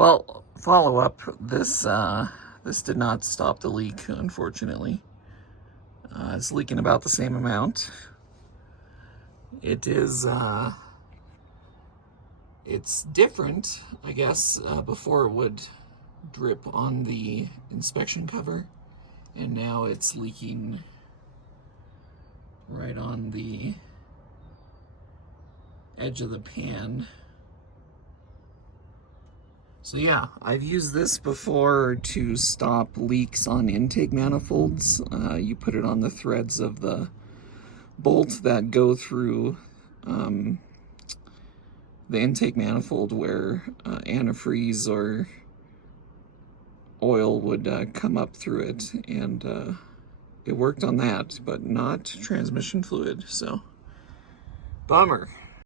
Well, follow up. This did not stop the leak, unfortunately. It's leaking about the same amount. It is. It's different, I guess. Before it would drip on the inspection cover, and now it's leaking right on the edge of the pan. So yeah, I've used this before to stop leaks on intake manifolds. You put it on the threads of the bolt that go through the intake manifold where antifreeze or oil would come up through it, and it worked on that, but not transmission fluid, so bummer.